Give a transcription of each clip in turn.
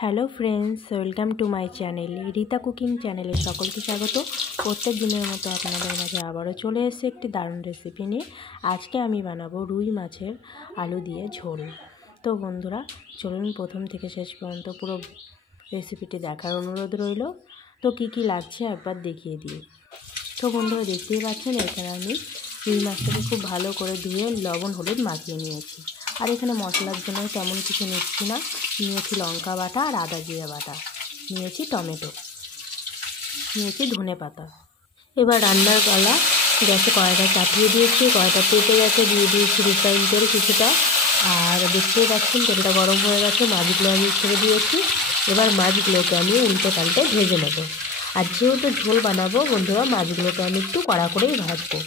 Hello friends, welcome to my channel Rita cooking চ্যানেলে সকলকে স্বাগত। প্রত্যেক দিনের মতো আপনাদের মাঝে আবারও চলে এসেছে একটি দারুণ রেসিপি নিয়ে। আজকে আমি বানাবো রুই মাছের আলু দিয়ে ঝোল। তো বন্ধুরা চলুন প্রথম থেকে শেষ পর্যন্ত পুরো রেসিপিটি দেখার অনুরোধ রইল। তো কি কি লাগছে একবার দেখিয়ে দিই। তো বন্ধুরা দেখতেই পাচ্ছেন, এখানে আমি রুই মাছটাকে খুব ভালো করে ধুয়ে লবণ হলুদ মাখিয়ে নিয়েছি। আর এখানে মশলার জন্য তেমন কিছু নিচ্ছি না। নিয়েছি লঙ্কা বাটা আর আদা জিরে বাটা, নিয়েছি টমেটো, নিয়েছি ধনে পাতা। এবার রান্নার গলা গ্যাসে কড়াইটা চাপিয়ে দিয়েছি। কড়াইটা পেতে গেছে, দিয়ে দিয়েছি রিফাইন তেল কিছুটা। আর দেখতেই পাচ্ছেন তেলটা গরম হয়ে গেছে, মাছগুলো আমি ছেড়ে দিয়েছি। এবার মাছগুলোকে আমি উল্টে পাল্টে ভেজে নেব। আর যেহেতু ঝোল বানাবো বন্ধুরা, মাছগুলোকে আমি একটু কড়া করেই ভাজবো।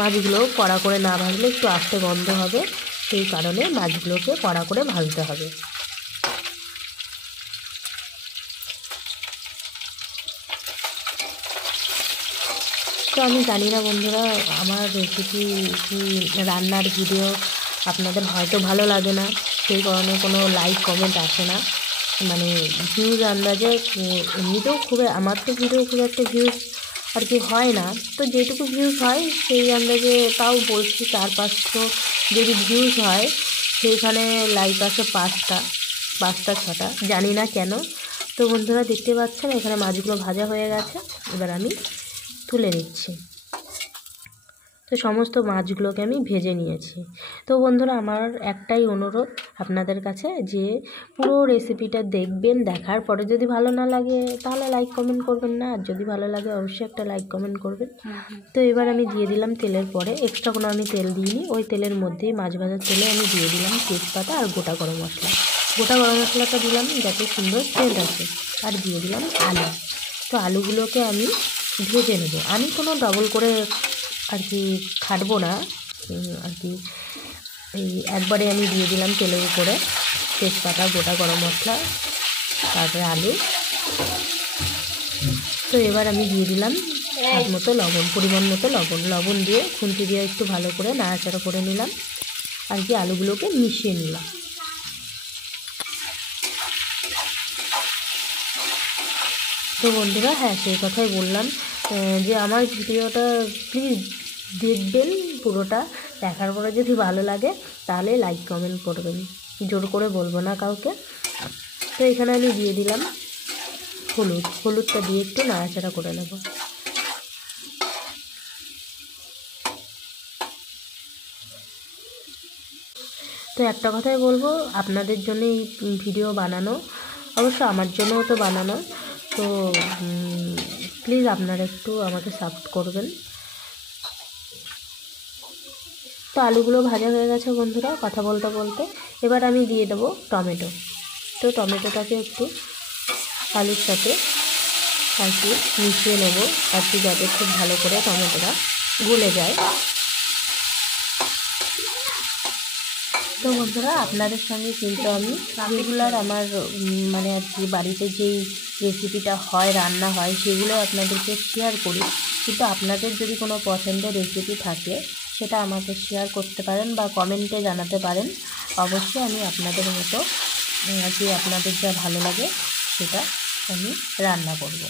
মাছগুলো কড়া করে না ভাজলে একটু আস্তে গন্ধ হবে, সেই কারণে মাছগুলোকে কড়া করে ভাজতে হবে। তো আমি জানি না বন্ধুরা, আমার রেসিপি কি রান্নার ভিডিও আপনাদের হয়তো ভালো লাগে না, সেই কারণে কোনো লাইক কমেন্ট আসে না। মানে ভিউজ আন্দাজে এমনিতেও আমার তো ভিডিও খুব একটা ভিউজ আর কি হয় না। তো যেটুকু ভিউজ হয় সেই আন্দাজে তাও বলছি 400-500 যদি ভিউজ হয়, সেইখানে লাইক আসে 5টা 6টা, জানি না কেন। তো বন্ধুরা দেখতে পাচ্ছেন এখানে মাছগুলো ভাজা হয়ে গেছে, এবার আমি তুলে নিচ্ছি। তো সমস্ত মাছগুলোকে আমি ভেজে নিয়েছি। তো বন্ধুরা আমার একটাই অনুরোধ আপনাদের কাছে, যে পুরো রেসিপিটা দেখবেন, দেখার পরে যদি ভালো না লাগে তাহলে লাইক কমেন্ট করবেন না, আর যদি ভালো লাগে অবশ্যই একটা লাইক কমেন্ট করবেন। তো এবার আমি দিয়ে দিলাম তেলের পরে, এক্সট্রা কোনো আমি তেল দিইনি, ওই তেলের মধ্যেই মাছ ভাজার তেলে আমি দিয়ে দিলাম তেজপাতা আর গোটা গরম মশলা। গোটা গরম মশলাটা দিলাম যাতে সুন্দর সেন্ট আসে। আর দিয়ে দিলাম আলু। তো আলুগুলোকে আমি ভেজে নেব। আমি কোনো ডবল করে আর কি খাটবো না আর কি। এই একবারে আমি দিয়ে দিলাম তেলের উপরে তেজপাতা, গোটা গরম মশলা, তারপরে আলু। তো এবার আমি দিয়ে দিলাম স্বাদ মতো লবণ, পরিমাণ মতো লবণ দিয়ে খুন্তি দিয়ে একটু ভালো করে নাড়াচাড়া করে নিলাম আর কি, আলুগুলোকে মিশিয়ে নিলাম। তো বন্ধুরা হ্যাঁ, সেই কথাই বললাম যে আমার ভিডিওটা প্লিজ দেখবেন পুরোটা, দেখার পরে যদি ভালো লাগে তাহলে লাইক কমেন্ট করবেন, জোর করে বলবো না কাউকে। তো এখানে আমি দিয়ে দিলাম হলুদটা দিয়ে একটু নাড়াচাড়া করে নেব। তো একটা কথাই বলবো, আপনাদের জন্য এই ভিডিও বানানো, অবশ্য আমার জন্যও তো বানানো। তো প্লিজ আপনারা একটু আমাকে সাপোর্ট করবেন। তো আলুগুলো ভাজা হয়ে গেছে বন্ধুরা কথা বলতে বলতে। এবার আমি দিয়ে দেবো টমেটো। তো টমেটোটাকে একটু আলুর সাথে আর কি মিশিয়ে নেব আর কি, যাতে খুব ভালো করে টমেটোটা গলে যায়। তো বন্ধুরা আপনাদের সঙ্গে কিন্তু আমি রেগুলার আমার মানে আর কি বাড়িতে যেই রেসিপিটা হয়, রান্না হয়, সেগুলো আপনাদেরকে শেয়ার করি। কিন্তু আপনাদের যদি কোনো পছন্দের রেসিপি থাকে সেটা আমাকে শেয়ার করতে পারেন বা কমেন্টে জানাতে পারেন। অবশ্যই আমি আপনাদের মতো আর কি, আপনাদের যা ভালো লাগে সেটা আমি রান্না করব।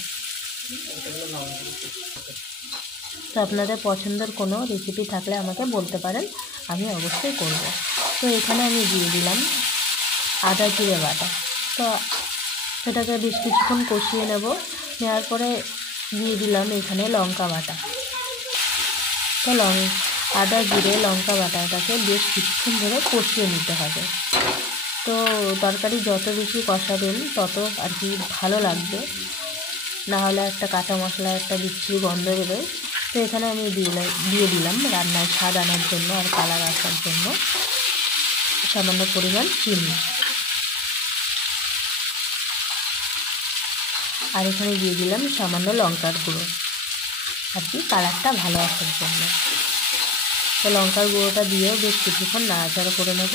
তো আপনাদের পছন্দের কোনো রেসিপি থাকলে আমাকে বলতে পারেন, আমি অবশ্যই করব। তো এখানে আমি দিয়ে দিলাম আদা জিরে বাটা। তো এটাকে বেশ কিছুক্ষণ কষিয়ে নেওয়ার পরে দিয়ে দিলাম এখানে লঙ্কা বাটা। তো আদা জিরে লঙ্কা বাটাটাকে বেশ কিছুক্ষণ ধরে কষিয়ে নিতে হবে। তো তরকারি যত বেশি কষাবেন তত আর কি ভালো লাগবে, না হলে একটা কাঁচা মশলা একটা বিচ্ছিরি গন্ধ বেরোয়। তো এখানে আমি দিয়ে দিলাম রান্নায় স্বাদ আনার জন্য আর কালার আসার জন্য সামান্য পরিমাণ চিনি। আর এখানে দিয়ে দিলাম সামান্য লঙ্কার গুঁড়ো আর কি, কালারটা ভালো আসার জন্য। তো লঙ্কার গুঁড়োটা দিয়েও বেশ কিছুক্ষণ নাড়াচাড়া করে নেব।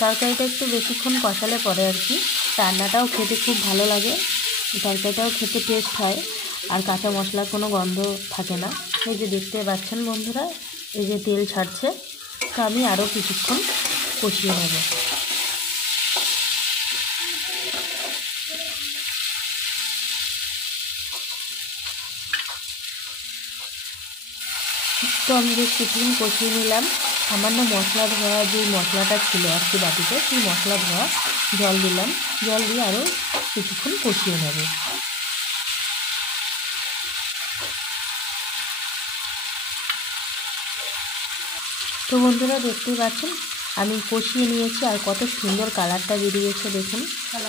তরকারিটা একটু বেশিক্ষণ কষালে পরে আর কি রান্নাটাও খেতে খুব ভালো লাগে, তরকারিটাও খেতে টেস্ট হয়, আর কাঁচা মশলার কোনো গন্ধ থাকে না। এই যে দেখতে পাচ্ছেন বন্ধুরা, এই যে তেল ছাড়ছে। তো আমি আরও কিছুক্ষণ কষিয়ে নেব। তো আমি বেশ কিছুক্ষণ কষিয়ে নিলাম। সামান্য মশলা ধোয়া যে মশলাটা ছিল আর কি বাটিতে, সেই মশলা ধোয়া জল দিলাম। জল দিয়ে আরও কিছুক্ষণ কষিয়ে নেব। তো বন্ধুরা দেখতেই পাচ্ছেন আমি কষিয়ে নিয়েছি, আর কত সুন্দর কালারটা বেরিয়েছে। দেখুন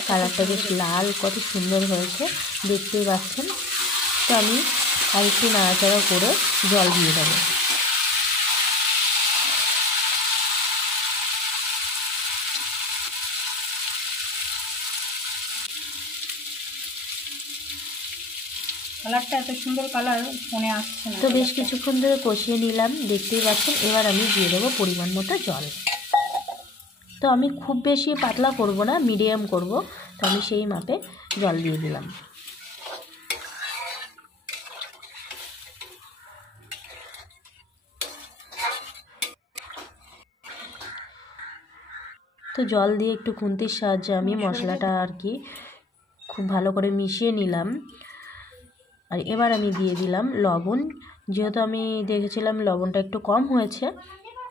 কালারটা বেশ লাল, কত সুন্দর হয়েছে দেখতেই পাচ্ছেন। তো আমি আর একটু নাড়াচাড়া করে জল দিয়ে দেবো। কালারটা এত সুন্দর কালার ফোনে আসছে না। তো বেশ কিছুক্ষণ ধরে কষিয়ে নিলাম, দেখতেই পাচ্ছেন। এবার আমি দিয়ে দেবো পরিমাণ মতো জল। তো আমি খুব বেশি পাতলা করব না, মিডিয়াম করব। তো আমি সেই মাপে জল দিয়ে দিলাম। তো জল দিয়ে একটু খুন্তির সাহায্যে আমি মশলাটা আর কি খুব ভালো করে মিশিয়ে নিলাম। আর এবার আমি দিয়ে দিলাম লবণ। যেহেতু আমি দেখেছিলাম লবণটা একটু কম হয়েছে,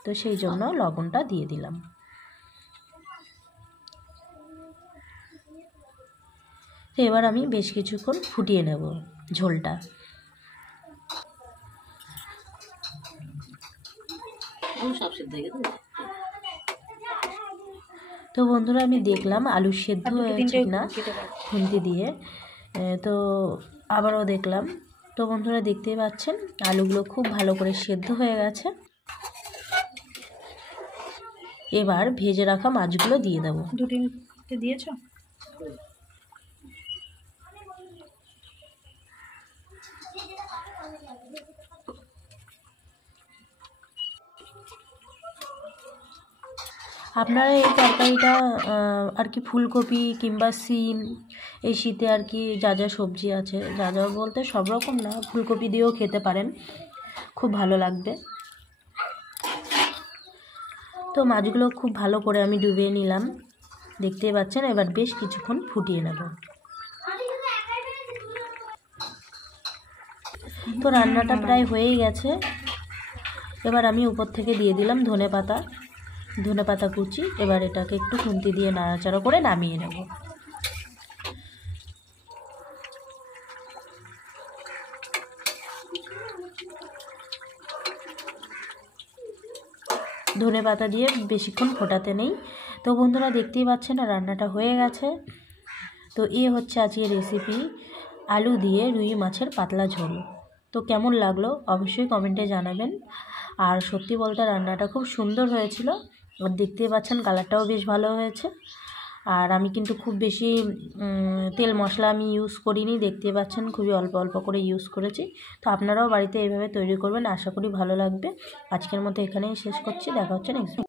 তো সেই জন্য লবণটা দিয়ে দিলাম। তো এবার আমি বেশ কিছুক্ষণ ফুটিয়ে নেব ঝোলটা। তো বন্ধুরা আমি দেখলাম আলু সেদ্ধ হয়েছে কিনা খুন্তি দিয়ে। তো আবারও দেখলাম। তো বন্ধুরা দেখতেই পাচ্ছেন আলুগুলো খুব ভালো করে সেদ্ধ হয়ে গেছে। এবার ভেজে রাখা মাছগুলো দিয়ে দেবো। 2-3 দিয়েছো? আপনারা এই তরকারিটা আর কি ফুলকপি কিংবা সিম, এই শীতে আর কি যা যা সবজি আছে, যা যা বলতে সব রকম না, ফুলকপি দিয়েও খেতে পারেন, খুব ভালো লাগবে। তো মাছগুলো খুব ভালো করে আমি ডুবিয়ে নিলাম, দেখতেই পাচ্ছেন। এবার বেশ কিছুক্ষণ ফুটিয়ে নেব। তো রান্নাটা প্রায় হয়েই গেছে। এবার আমি উপর থেকে দিয়ে দিলাম ধনেপাতা কুচি। এবার এটাকে একটু খুন্তি দিয়ে নাড়াচাড়া করে নামিয়ে নেব। ধনেপাতা দিয়ে বেশিক্ষণ ফোটাতে নেই। তো বন্ধুরা দেখতেই পাচ্ছেন রান্নাটা হয়ে গেছে। তো এ হচ্ছে আজকের রেসিপি, আলু দিয়ে রুই মাছের পাতলা ঝোল। তো কেমন লাগলো অবশ্যই কমেন্টে জানাবেন। আর সত্যি বলতে রান্নাটা খুব সুন্দর হয়েছিল। আর দেখতেই পাচ্ছেন কালারটাও বেশ ভালো হয়েছে। আর আমি কিন্তু খুব বেশি তেল মশলা আমি ইউজ করিনি, দেখতেই পাচ্ছেন খুবই অল্প অল্প করে ইউজ করেছি। তো আপনারাও বাড়িতে এইভাবে তৈরি করবেন, আশা করি ভালো লাগবে। আজকের মতো এখানেই শেষ করছি, দেখা হচ্ছে নেক্সট।